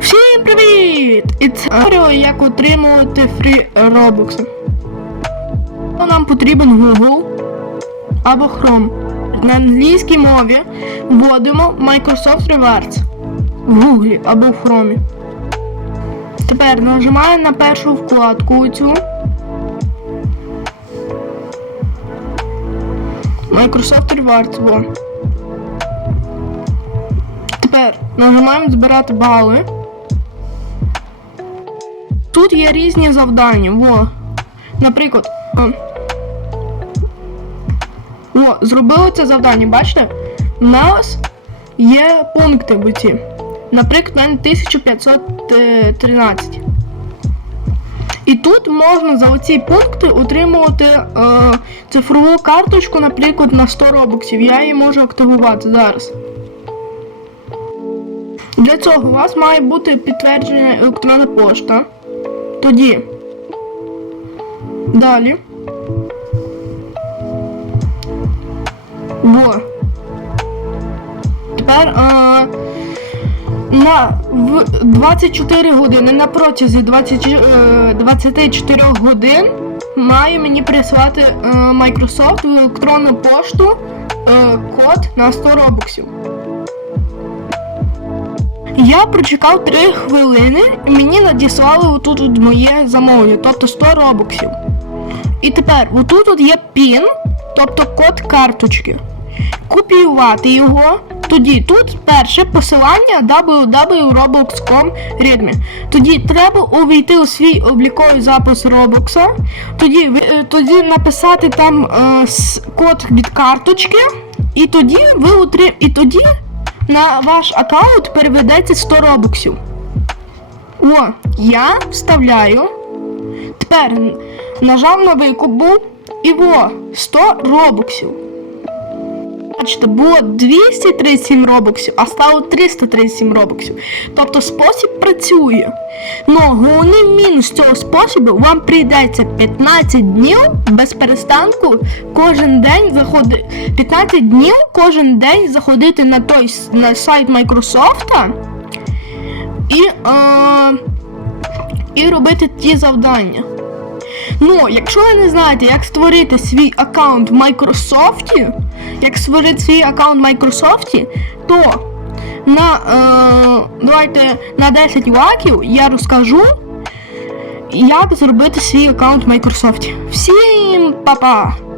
Всім привіт! І це відео, як отримувати фрі робокси. Нам потрібен Google або Chrome. На англійській мові вводимо Microsoft Rewards в Google або в Chrome. Тепер нажимаємо на першу вкладку цю. Microsoft Rewards. Тепер нажимаємо збирати бали. Тут є різні завдання. Во. Наприклад. о. Зробили це завдання, бачите? У нас є пункти ці. Наприклад, мене 1513. І тут можна за оці пункти отримувати е, цифрову карточку, наприклад, на 100 робоксів. Я її можу активувати зараз. Для цього у вас має бути підтверджена електронна пошта. Тоді. Далі. Во. Тепер а, на в 24 години на протязі 20, е, 24 годин має мені прислати е, Microsoft в електронну пошту е, код на 100 робоксів. Я прочекав 3 хвилини і мені надіслали отут от моє замовлення, тобто 100 робоксів. І тепер отут от є PIN, тобто код карточки. Копіювати його. Тоді тут перше посилання www.roblox.com Redmi. Тоді треба увійти у свій обліковий запис Roblox. Тоді, е, тоді написати там е, код від карточки. І тоді ви отрим... І тоді на ваш аккаунт переведеться 100 робоксів. О, я вставляю. Тепер нажав на викупу і во 100 робоксів. Бачите, було 237 робоксів, а стало 337 робоксів. Тобто спосіб працює. Ну, головний мінус цього способу вам прийдеться 15 днів без перестанку кожен день заходити. 15 днів кожен день заходити на той на сайт Microsoft і, е, і робити ті завдання. Ну, якщо ви не знаєте, як створити свій аккаунт в Microsoft, як створити свій аккаунт в Microsoft, то на, е, давайте на 10 лайків я розкажу, як зробити свій аккаунт в Microsoft. Всім па-па!